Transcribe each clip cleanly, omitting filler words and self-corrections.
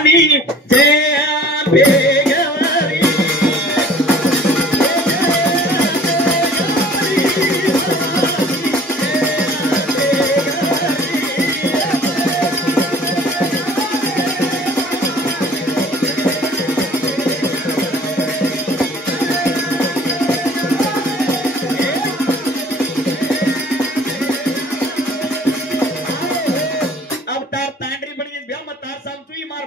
आणि जया बेगवरी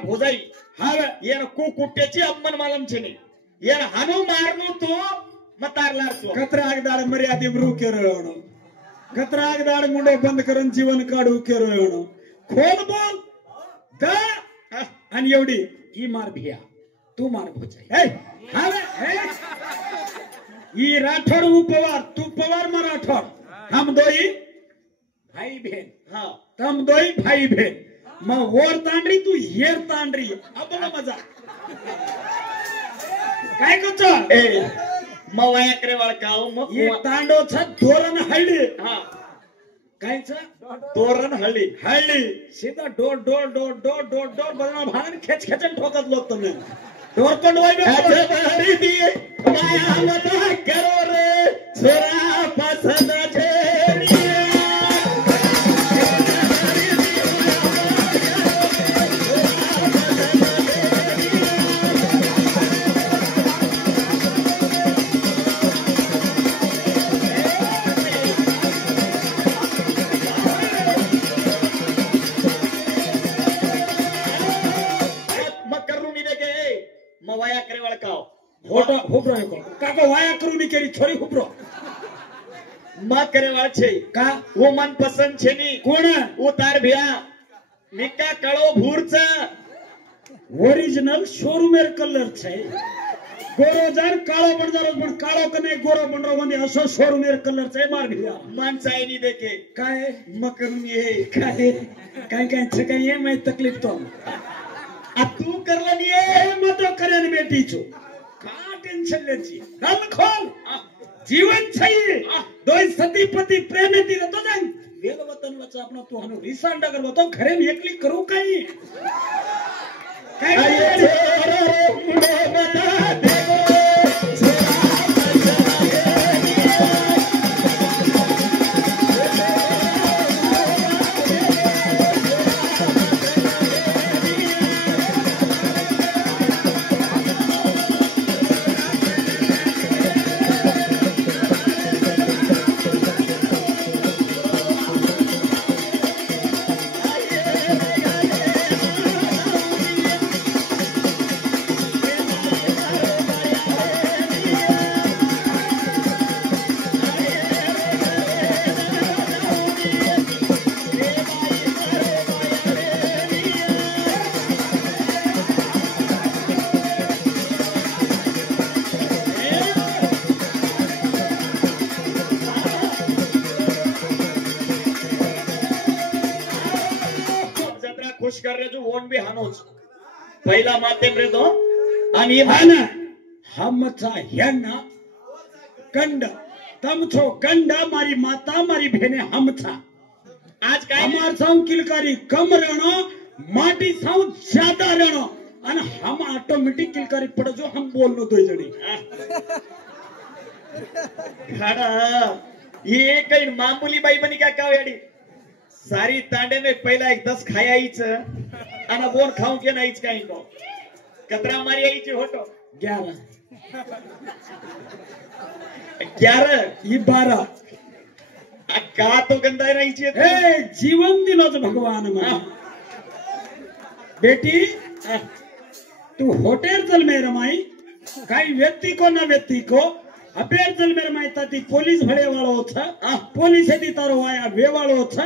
भोजाई हाव येन को कुट्ट्याची अम्मन मालमचेने येन हानो मारनो तो मतारलारतो कत्रागदाड मर्यादे ब्रू केरोण कत्रागदाड मुंडे बंद करून जीवन काढू केरोण खोल बोल द आणि एवढी ही मार भिया तू मार भोजाई हे हाव हे ही राठोड उपवार तू पवार मार राठोड हम दोई भाई बहन हा तम दोई भाई बहन मग वर तांडरी तू हेर तांडरी अब मजा काय करतो ए मवाया करे वळकाव मग ये तांडोच धोरण हळली हा कायच तोरण हळली हळली सीधा door door door door door door बदला भान खेच खेचन ठोकत लोक तुम्ही डोर पण वाय भरी दी माया मत करो रे छोरा पसंद छेरी वाया करे वळकाव होटो हुब्रो को काको वाया करूनी केरी छोरी हुब्रो मा करे वळ छे का वो मन पसंद छे नी कोण उतार भ्या निका कळो भूरच ओरिजिनल शोरूमेर कलर छे गोरो जार काळो बनदारो पण काळो कने गोरो बनरो वंदी असो शोरूमेर कलर छे मार भिया माणसाई नी देखे काय मकरून ये काय काय काय छकाय ये मैं तकलीफ तो आ तू करला नी ए मत करे ने बेटी छो का टेंशन लेची गल खोल जीवन छई दोय सती पति प्रेम ती रतो जान वेद वतन वच आपनो तो हनो रिसांडा करबो तो घरे में एकली करू काई काय मुंडे बता देगो खुश कर रहे जो वोन भी हानोच पहिला माध्यम रे तो आणि हाना हमचा ह्यांना कंड तमथो गंड मारी माता मारी बहने हमथा आज काय हमार साउंड किलकारी कम रहनो माटी साउंड ज्यादा रहनो અને हम ऑटोमेटिक किलकारी पड़ जो हम बोलनो दो जणी खाना ये काही मामूली बाई बनी क्या काव याडी सारी तांडे में पहिला एक 10 खायाईच आणि बोन खाऊ के नाहीच काही को कतरा मारी आईची होतो 11 ही 12 का तो गंदा नाहीची ए जीवन दिनोच भगवान मा बेटी तू होटेल चल में रमाई काही व्यक्ति को न व्यक्ति को अपेर चल में रमाई ताती पुलिस भड़े वालो था पुलिस यदि तारो आया वे वालो था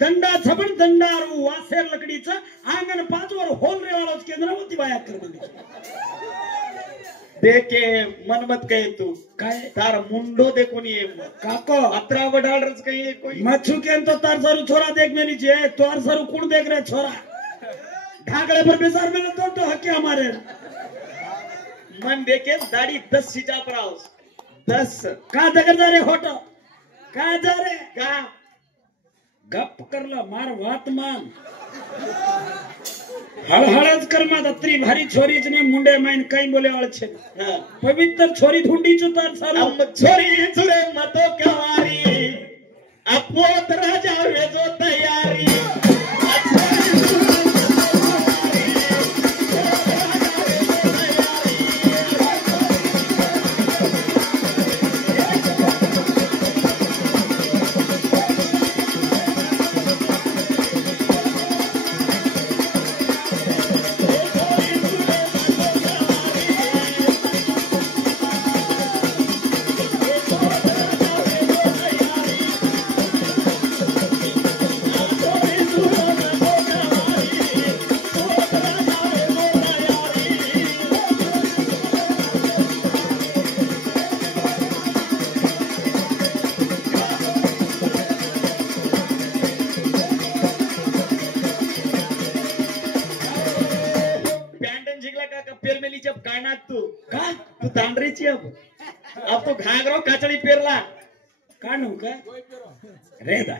दंडा छबन दंडारू वासेर लकडीचा आंगण 5 वर होल रे वालोच केंद्रावती वाया करमनी देखे मन मत कहे तू काय तार मुंडो देखो नहीं है काको अतरा वडालरच कहीं है कोई मच्छू के तो तार सारू छोरा देख मेरी जे तोर सारू कौन देख रहे छोरा ढाकड़े पर बेसार में तो हके हमारे मन देखे दाढ़ी 10 सीजा पर आओ 10 का दगर जा रे होटो का जा रे का गप करला मार वात मान हळहळच कर्मा दत्री भारी छोरी ने मुंडे माइन कई बोले अळ छे हाँ। पवित्र छोरी ढूंढी चुतार सालो हम छोरी छुरे मतो कवारी अपोत राजा वेजो तयारी तू तांडरीची अब तो घागरो काचडी पेरला काढू का रे दा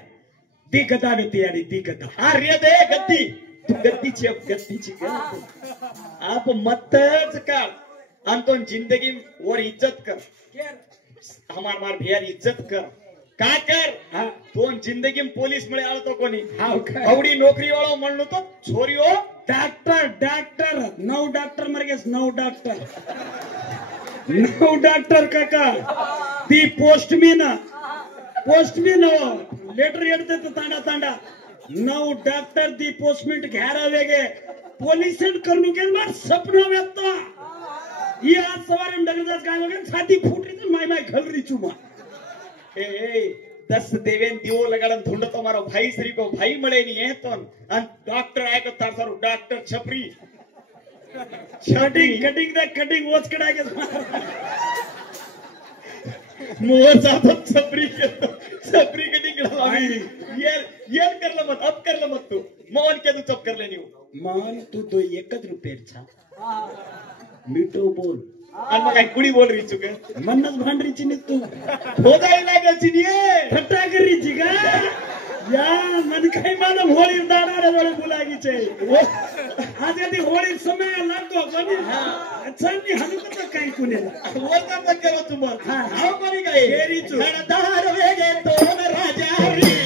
ती गदा देती आणि ती गदा हा रे दे गद्दी तू गद्दीची अब गद्दीची आप मतच काढ अंतोन जिंदगी और इज्जत कर हमार मार भियार इज्जत कर का कर हा दोन जिंदगी में पोलीस मिळे आळतो कोणी हाव काय आवडी नोकरी वाळो म्हणलो तो छोरीओ डॉक्टर डॉक्टर 9 डॉक्टर मर गए 9 डॉक्टर 9 डॉक्टर काका ती पोस्टमॅन लेटर येते तो तांडा तांडा 9 डॉक्टर दी पोस्टमेंट घ्यारा वेगे पोलीस करू के मार सपना व्यक्त ये आज सवारे डगरदास काय वगे छाती फुटरी तो माय घल री चुमा ए 10 देवेन दिवो लगाडन धुंड तुम्हारो भाई श्री को भाई मळे नहीं है तो अन डॉक्टर आए को तार सारो डॉक्टर छपरी कटिंग वॉच कड़ा के मोर जातो छपरी कटिंग कड़ा ये कर मत तू मोहन के तू चप कर लेनी मान तू तो 1 रुपये छा मिठो बोल आणि मग काय कुडी बोल रही चुके मन्नस भांडरीची नि तू होदाई लागलची निये ठट्टा करीची का या मन काही मला होळी दाडारे वेळ बोलागीचे आज ती होळी समय लागतो पण चलनी हनुकत काही कुणेला होता पण करो तुम हाव कोणी काय केरीचू दार वेगे तो राजा रे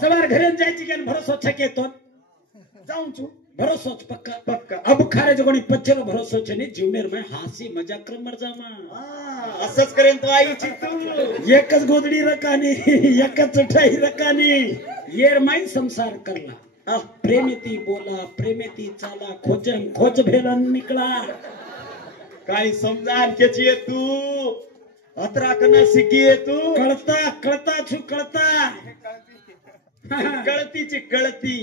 सवार घरे जायची की भरोसा छकेतो जाऊन छू भरोसा पक्का पक्का अब खारे जगोनी पच्चेलो भरोसा छने जीवनेर में हासी मजाक कर मर जामा असंच करेन तो आईची तू एकच गोदडी रकानी एकच चटाई रकानी येर माई संसार करला प्रेमेती बोला प्रेमेती चाला खोज भेलन निकला काही समजा आणखीची तू अतरा कना शिकी तू कळता छु कळता कळतीची कळती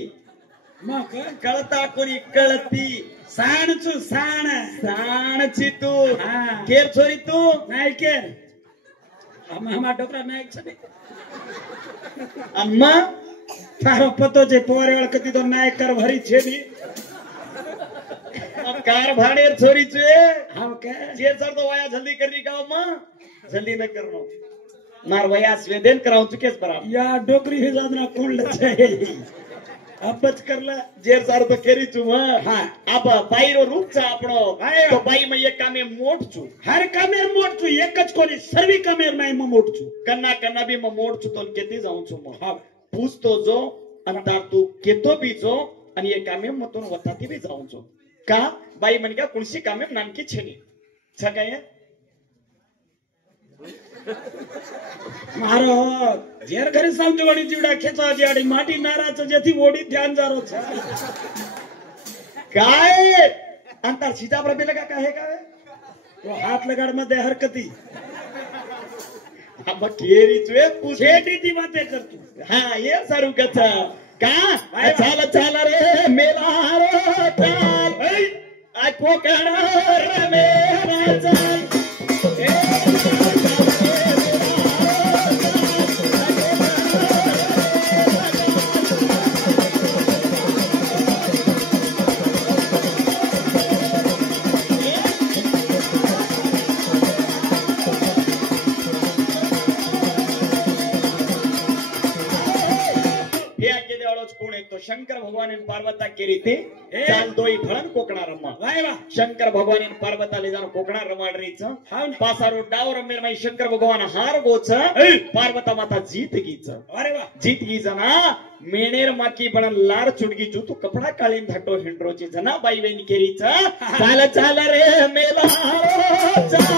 मग कळता कोणी कळती साणचू साणची तू हा. केर छोरी तू नाही केर हमा डोकरा नाही छने अम्मा तारो पतो जे पोरेवळ कती तो नायक कर भरी छेनी कार भाडेर छोरी छे हाव काय जे सर तो वया जल्दी करनी का अम्मा जल्दी न करनो मार वया स्वेदेन कराऊ चुकेस बराबर या डोकरी हे जादना कोण लचे अपच करला जेर सर तो केरी छु हा अब बाईरो रूप छ आपणो तो बाई में एक कामे मोट छु हर कामेर मोट छु एकच कोणी सर्वी कामेर नाही म मोट छु कन्ना बी म मोट छु तो केती जाऊ छु म हा पूछतो जो अंतार तू केतो बी जो आणि एक कामे मतून वताती बी जाऊ छु का बाई मन का कुणसी कामे नानकी छेनी छगाय मारो जेर घरी समजवणी जीवडा खेचा जेडी माटी नाराच जेथी ओडी ध्यान जारो छ काय अंतर सीता प्रभेला का आहे का तो हात लगाड मध्ये हरकती अब केरी चुए पूछे छेटी ती बातें कर तू हाँ ये सारू कथा का चाल चाल रे मेला रे चाल आ कोकण रे मेला चाल शंकर भगवान पार्वता के रीते चाल दोई फळन कोकणा रमा शंकर भगवान पार्वता ले जानो कोकणा रमाडरीच पासारो डाव रमेर माई शंकर भगवान हार गोच पार्वता माता जीत गीच अरे वा जीत गी जना मेणेर माकी पण लार चुडगी जू तू कपडा काळीन धाटो हिंड्रोची जना बाई वेन केरीच चाल चाल रे मेला चाल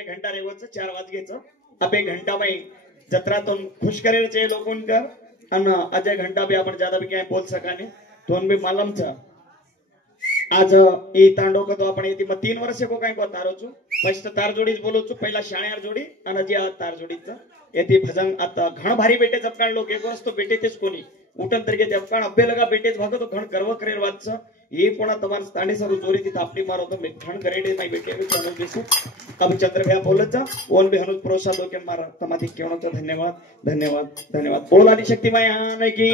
घंटा रेवच 4 वाजगेच अबे घंटा बाई जत्रातून खुश करेचे लोकून कर अन अजय घंटा भी आपण ज्यादा भी काय बोल सकाने तोन भी मालमच आज ए तांडो को तो आपण येती मग 3 वर्ष को काय को तारोचू फक्त तार जोडीच बोलूचू पहिला शाण्यार जोडी आणि जे तार जोडीच येती भजन आता घण भारी बेटे जपकाण लोक एक वस्तू बेटे तेच कोणी उठन तरीके जपकाण अब्बे लगा बेटेच भागतो घण गर्व करेल वाच ये कोणा तमार तांडे सरू जोरी ती तापडी मारो तो मैं घण करेडे माई बेटे में चलो दिसू अब चंद्र भैया बोलत जा ओन भी हनुज प्रोत्साह दो के मारा तमाती केवणो धन्यवाद धन्यवाद धन्यवाद बोल आदि शक्ति माया की